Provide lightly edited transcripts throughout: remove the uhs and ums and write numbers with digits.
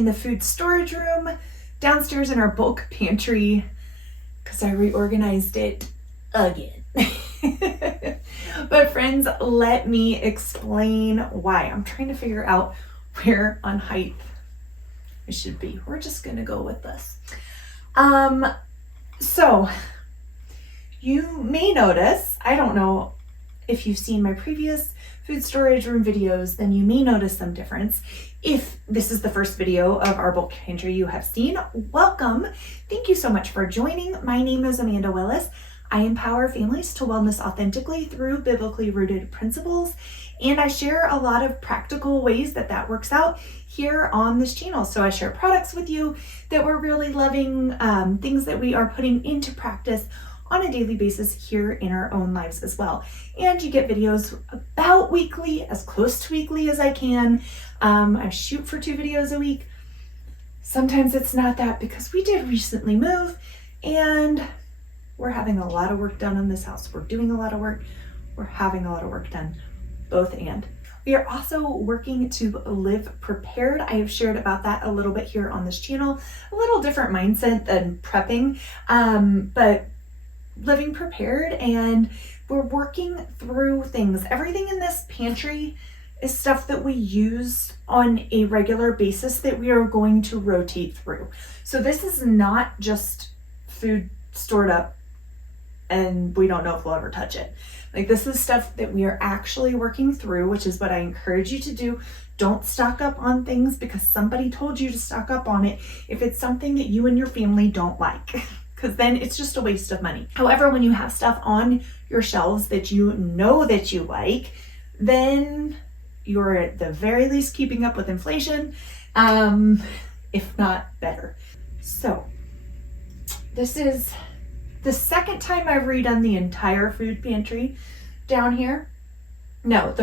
in the food storage room, downstairs in our bulk pantry, because I reorganized it again. But friends, let me explain why. I'm trying to figure out where on height I should be. We're just gonna go with this. So you may notice, I don't know if you've seen my previous food storage room videos, then you may notice some difference. If this is the first video of our bulk pantry you have seen, welcome. Thank you so much for joining. My name is Amanda Willis. I empower families to wellness authentically through biblically rooted principles, and I share a lot of practical ways that works out here on this channel. So I share products with you that we're really loving, things that we are putting into practice on a daily basis here in our own lives as well. And you get videos about weekly, as close to weekly as I can. I shoot for 2 videos a week. Sometimes it's not that because we did recently move and we're having a lot of work done in this house. We're doing a lot of work. We're having a lot of work done, both and. We are also working to live prepared. I have shared about that a little bit here on this channel. A little different mindset than prepping, but living prepared, and we're working through things. Everything in this pantry is stuff that we use on a regular basis that we are going to rotate through. So this is not just food stored up and we don't know if we'll ever touch it. Like, this is stuff that we are actually working through, which is what I encourage you to do. Don't stock up on things because somebody told you to stock up on it if it's something that you and your family don't like, because then it's just a waste of money. However, when you have stuff on your shelves that you know that you like, then you're at the very least keeping up with inflation, if not better. So this is the second time I've redone the entire food pantry down here. No,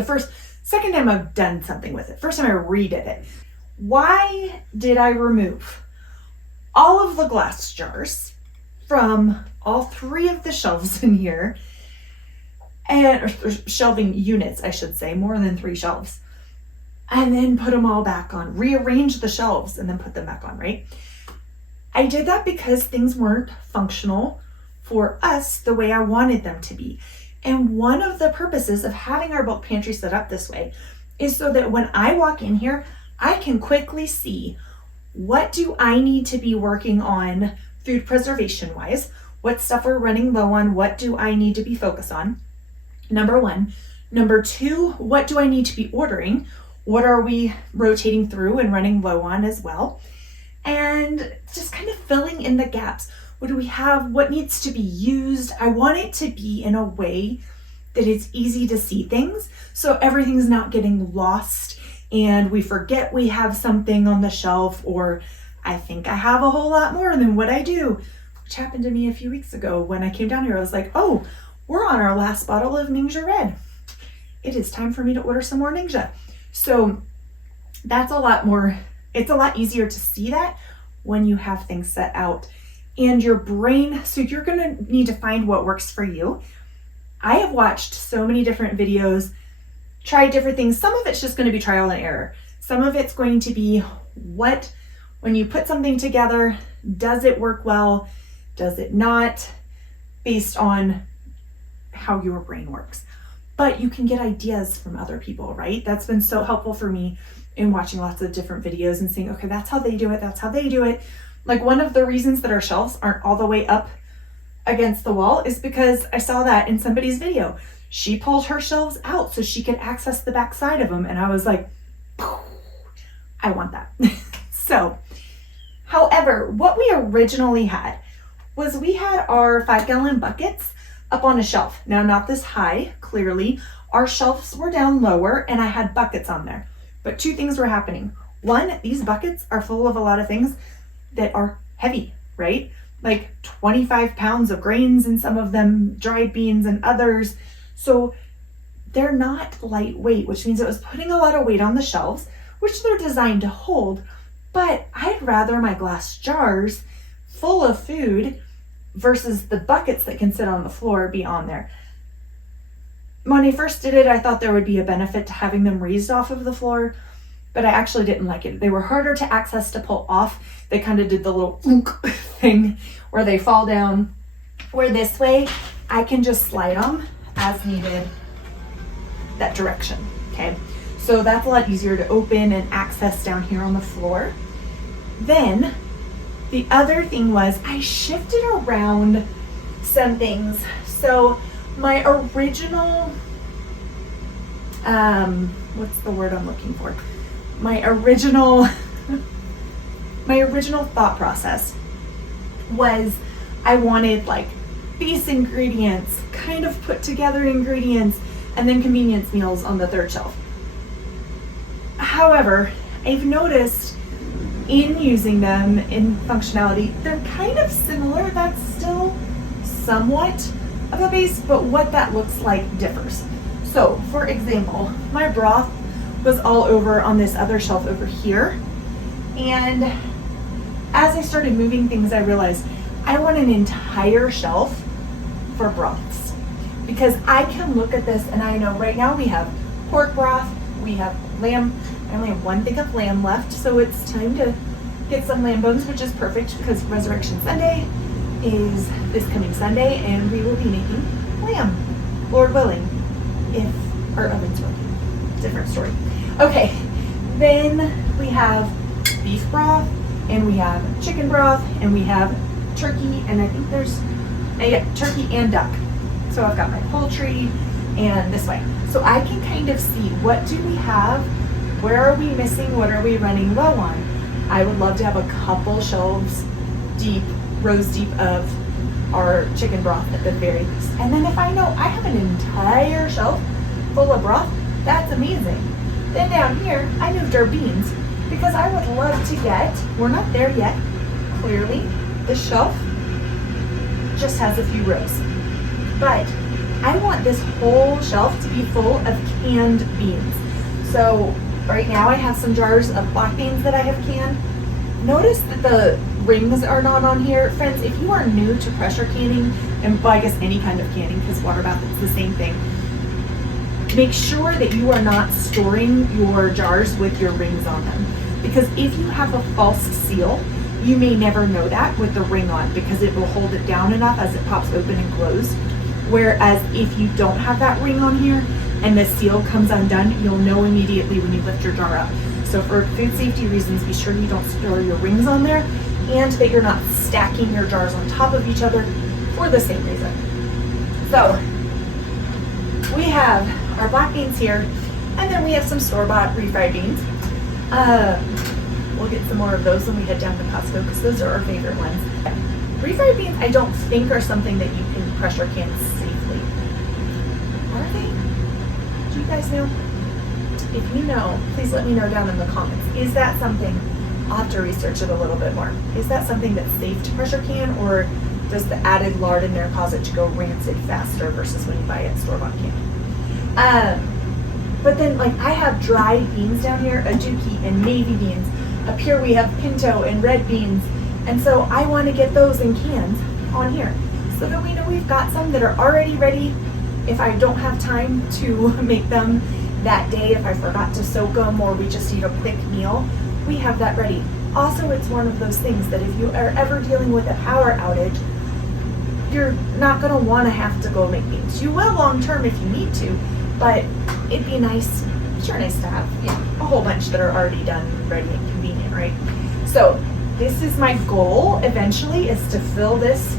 second time I've done something with it. First time I redid it. Why did I remove all of the glass jars from all 3 of the shelves in here, or shelving units, I should say, more than 3 shelves, and then put them all back on, rearrange the shelves and then put them back on, right? I did that because things weren't functional for us the way I wanted them to be. And one of the purposes of having our bulk pantry set up this way is so that when I walk in here, I can quickly see, what do I need to be working on food preservation wise? What stuff we're running low on? What do I need to be focused on? Number 1. Number 2, what do I need to be ordering? What are we rotating through and running low on as well? And just kind of filling in the gaps. What do we have? What needs to be used? I want it to be in a way that it's easy to see things, so everything's not getting lost and we forget we have something on the shelf, or I think I have a whole lot more than what I do, which happened to me a few weeks ago when I came down here. I was like, oh, we're on our last bottle of Ningxia Red. It is time for me to order some more Ningxia. So that's a lot more, it's a lot easier to see that when you have things set out. And your brain, so you're gonna need to find what works for you. I have watched so many different videos, tried different things. Some of it's just gonna be trial and error. Some of it's going to be when you put something together, does it work well? Does it not? Based on how your brain works. But you can get ideas from other people, right? That's been so helpful for me in watching lots of different videos and saying, okay, that's how they do it. That's how they do it. Like, one of the reasons that our shelves aren't all the way up against the wall is because I saw that in somebody's video. She pulled her shelves out so she could access the back side of them. And I was like, I want that. So, however, what we originally had was we had our 5-gallon buckets up on a shelf. Now, not this high, clearly. Our shelves were down lower and I had buckets on there. But 2 things were happening. 1, these buckets are full of a lot of things that are heavy, right? Like 25 pounds of grains in some of them, dried beans and others. So they're not lightweight, which means it was putting a lot of weight on the shelves, which they're designed to hold. But I'd rather my glass jars full of food versus the buckets that can sit on the floor be on there. When I first did it, I thought there would be a benefit to having them raised off of the floor, but I actually didn't like it. They were harder to access to pull off. They kind of did the little thing where they fall down, where this way I can just slide them as needed that direction, okay? So that's a lot easier to open and access down here on the floor. Then the other thing was I shifted around some things. So my original, what's the word I'm looking for? My original thought process was I wanted like base ingredients, kind of put together ingredients, and then convenience meals on the third shelf. However, I've noticed in using them in functionality, they're kind of similar. That's still somewhat of a base, but what that looks like differs. So, for example, my broth was all over on this other shelf over here. And as I started moving things, I realized I want an entire shelf for broths, because I can look at this and I know right now we have pork broth, we have lamb. I only have one thing of lamb left, so it's time to get some lamb bones, which is perfect because Resurrection Sunday is this coming Sunday and we will be making lamb, Lord willing, if our oven's working. Different story. Okay, then we have beef broth, and we have chicken broth, and we have turkey, and I think there's turkey and duck. So I've got my poultry and this way. So I can kind of see, what do we have? Where are we missing? What are we running low on? I would love to have a couple shelves deep, rows deep of our chicken broth at the very least. And then if I know I have an entire shelf full of broth, that's amazing. Then down here, I moved our beans because I would love to get, we're not there yet, clearly, the shelf just has a few rows. But I want this whole shelf to be full of canned beans. So right now I have some jars of black beans that I have canned. Notice that the rings are not on here. Friends, if you are new to pressure canning, and well, I guess any kind of canning, because water bath is the same thing, make sure that you are not storing your jars with your rings on them. Because if you have a false seal, you may never know that with the ring on, because it will hold it down enough as it pops open and closed. Whereas if you don't have that ring on here and the seal comes undone, you'll know immediately when you lift your jar up. So for food safety reasons, be sure you don't store your rings on there, and that you're not stacking your jars on top of each other for the same reason. So we have our black beans here, and then we have some store-bought refried beans. We'll get some more of those when we head down to Costco, because those are our favorite ones. Refried beans, I don't think are something that you can pressure can safely. Are they? Do you guys know? If you know, please let me know down in the comments. Is that something, I'll have to research it a little bit more. Is that something that's safe to pressure can, or does the added lard in there cause it to go rancid faster versus when you buy it store-bought can? But then, like, I have dried beans down here, aduki and navy beans. Up here we have pinto and red beans. And so I want to get those in cans on here so that we know we've got some that are already ready. If I don't have time to make them that day, if I forgot to soak them, or we just need a quick meal, we have that ready. Also, it's one of those things that if you are ever dealing with a power outage, you're not going to want to have to go make beans. You will long term if you need to, but it'd be nice, sure nice to have, a whole bunch that are already done, ready, and convenient, right? So this is my goal eventually, is to fill this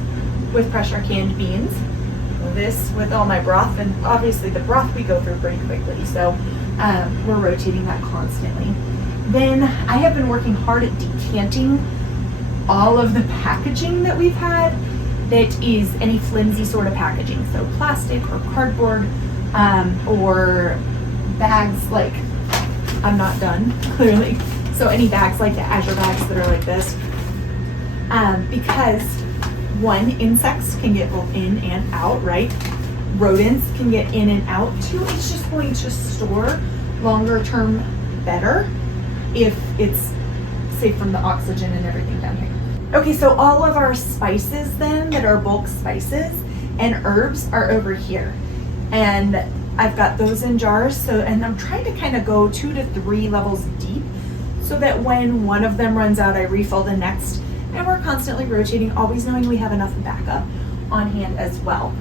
with pressure canned beans, this with all my broth, and obviously the broth we go through pretty quickly, so we're rotating that constantly. Then I have been working hard at decanting all of the packaging that we've had that is any flimsy sort of packaging, so plastic or cardboard, or bags, like, I'm not done, clearly. So any bags like the Azure bags that are like this, because one, insects can get both in and out, right? Rodents can get in and out. Two, it's just going to store longer term better if it's safe from the oxygen and everything down here. Okay, so all of our spices then that are bulk spices and herbs are over here. And I've got those in jars, so, and I'm trying to kind of go 2 to 3 levels deep so that when one of them runs out, I refill the next. And we're constantly rotating, always knowing we have enough backup on hand as well.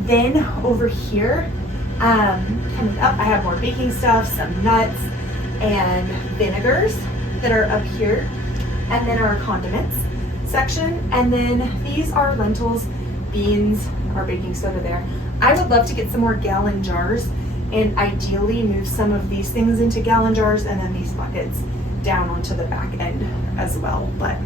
Then over here, coming up, I have more baking stuff, some nuts and vinegars that are up here, and then our condiments section. And then these are lentils, beans, our baking soda there. I would love to get some more gallon jars and ideally move some of these things into gallon jars and then these buckets down onto the back end as well. But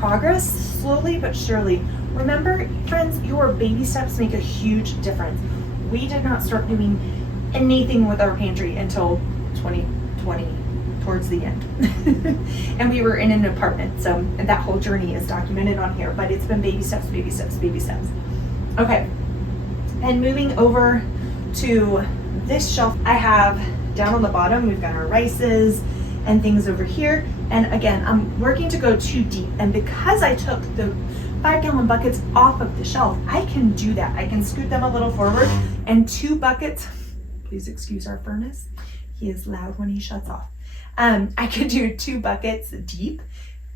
progress, slowly but surely. Remember, friends, your baby steps make a huge difference. We did not start doing anything with our pantry until 2020, towards the end. And we were in an apartment, so that whole journey is documented on here, but it's been baby steps, baby steps, baby steps. Okay, and moving over to this shelf, I have down on the bottom, we've got our rices and things over here. And again, I'm working to go too deep. And because I took the 5-gallon buckets off of the shelf, I can do that. I can scoot them a little forward, and 2 buckets, please excuse our furnace. He is loud when he shuts off. I could do 2 buckets deep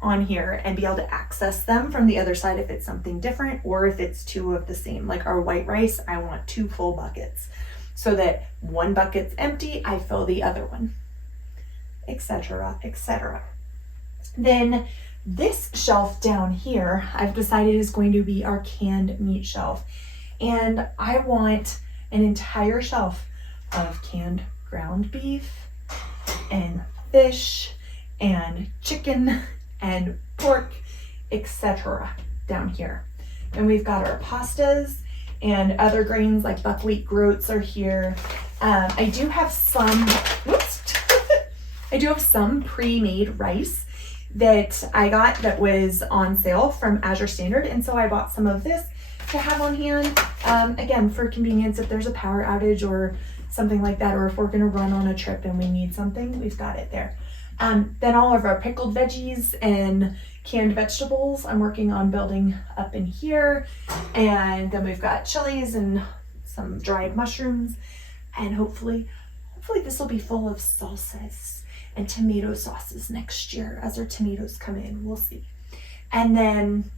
on here and be able to access them from the other side if it's something different, or if it's 2 of the same. Like our white rice, I want 2 full buckets so that 1 bucket's empty, I fill the other one, etc., etc. Then this shelf down here, I've decided is going to be our canned meat shelf. And I want an entire shelf of canned ground beef and fish and chicken and pork, etc. down here. And we've got our pastas and other grains like buckwheat groats are here. I do have some, I do have some pre-made rice that I got that was on sale from Azure Standard. And so I bought some of this to have on hand, again, for convenience if there's a power outage or something like that, or if we're gonna run on a trip and we need something, we've got it there. Then all of our pickled veggies and canned vegetables I'm working on building up in here. And then we've got chilies and some dried mushrooms. And hopefully this will be full of salsas and tomato sauces next year as our tomatoes come in. We'll see. And then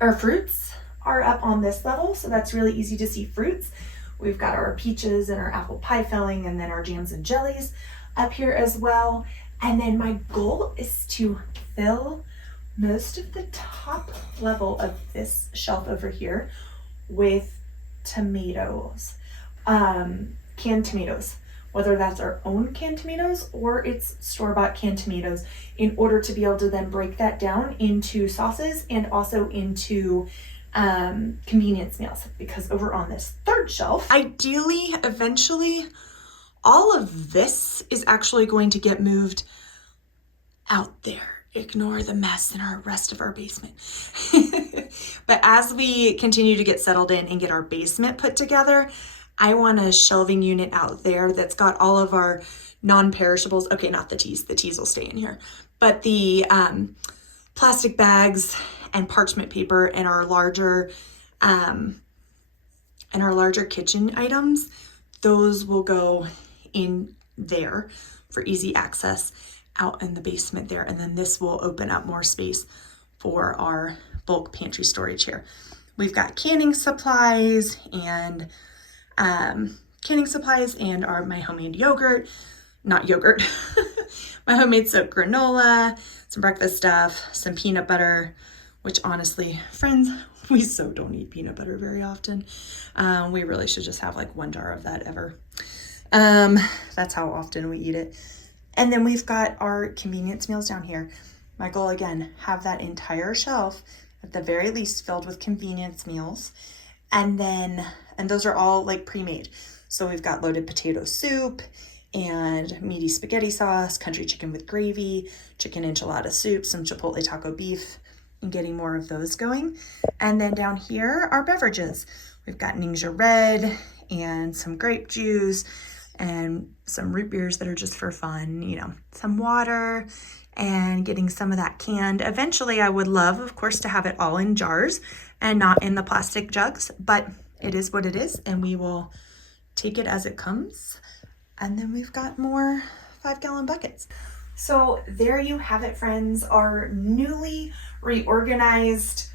our fruits are up on this level, so that's really easy to see fruits. We've got our peaches and our apple pie filling, and then our jams and jellies up here as well. And then my goal is to fill most of the top level of this shelf over here with tomatoes, canned tomatoes, whether that's our own canned tomatoes or it's store-bought canned tomatoes, in order to be able to then break that down into sauces and also into convenience meals. Because over on this third shelf, ideally, eventually, all of this is actually going to get moved out there. Ignore the mess in our rest of our basement. But as we continue to get settled in and get our basement put together, I want a shelving unit out there that's got all of our non-perishables. Okay, not the teas. The teas will stay in here. But the plastic bags and parchment paper and our larger kitchen items, those will go in there for easy access out in the basement there. And then this will open up more space for our bulk pantry storage here. We've got canning supplies and my homemade yogurt, not yogurt, my homemade soaked granola, some breakfast stuff, some peanut butter, which honestly, friends, we so don't eat peanut butter very often. We really should just have like 1 jar of that ever. That's how often we eat it. And then we've got our convenience meals down here. My goal, again, have that entire shelf at the very least filled with convenience meals. And those are all like pre-made. So we've got loaded potato soup and meaty spaghetti sauce, country chicken with gravy, chicken enchilada soup, some chipotle taco beef, and getting more of those going. And then down here, our beverages. We've got Ningxia Red and some grape juice and some root beers that are just for fun, you know, some water, and getting some of that canned. Eventually, I would love, of course, to have it all in jars and not in the plastic jugs, but it is what it is, and we will take it as it comes. And then we've got more 5-gallon buckets. So there you have it, friends, our newly reorganized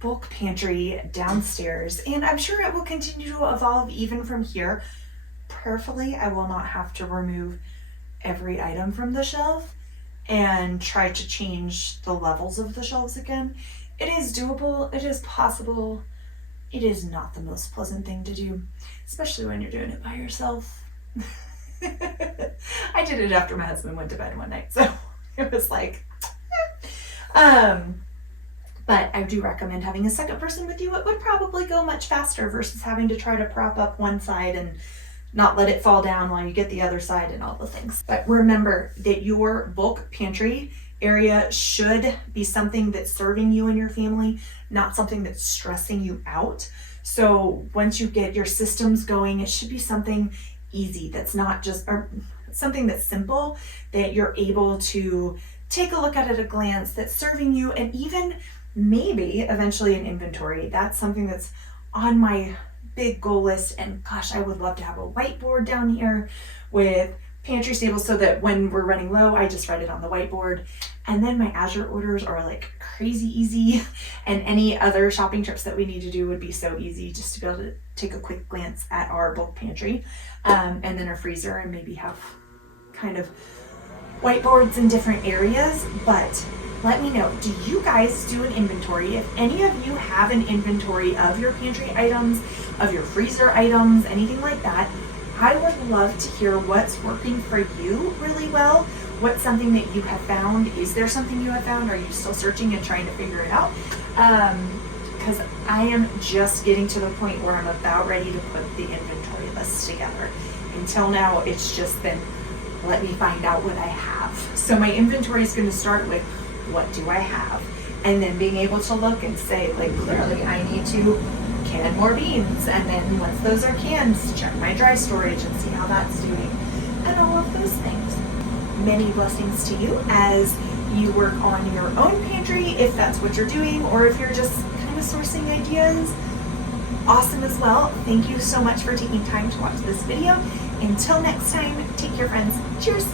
bulk pantry downstairs, and I'm sure it will continue to evolve even from here. Prayerfully, I will not have to remove every item from the shelf and try to change the levels of the shelves again. It is doable, it is possible. It is not the most pleasant thing to do, especially when you're doing it by yourself. I did it after my husband went to bed one night, so it was like, but I do recommend having a second person with you. It would probably go much faster versus having to try to prop up one side and not let it fall down while you get the other side and all the things. But remember that your bulk pantry area should be something that's serving you and your family, not something that's stressing you out. So once you get your systems going, it should be something easy that's not just, or something that's simple, that you're able to take a look at a glance, that's serving you, and even maybe eventually an inventory. That's something that's on my big goal list, and gosh, I would love to have a whiteboard down here with pantry staples so that when we're running low, I just write it on the whiteboard. And then my Azure orders are like crazy easy, and any other shopping trips that we need to do would be so easy just to be able to take a quick glance at our bulk pantry, and then our freezer, and maybe have kind of whiteboards in different areas. But let me know, do you guys do an inventory? If any of you have an inventory of your pantry items, of your freezer items, anything like that, I would love to hear what's working for you really well. What's something that you have found? Is there something you have found? Are you still searching and trying to figure it out? Because I am just getting to the point where I'm about ready to put the inventory list together. Until now, it's just been, let me find out what I have. So my inventory is going to start with, what do I have? And then being able to look and say, like, clearly I need to can more beans. And then once those are canned, check my dry storage and see how that's doing. And all of those things. Many blessings to you as you work on your own pantry, if that's what you're doing, or if you're just kind of sourcing ideas. Awesome as well. Thank you so much for taking time to watch this video. Until next time, take care, friends. Cheers.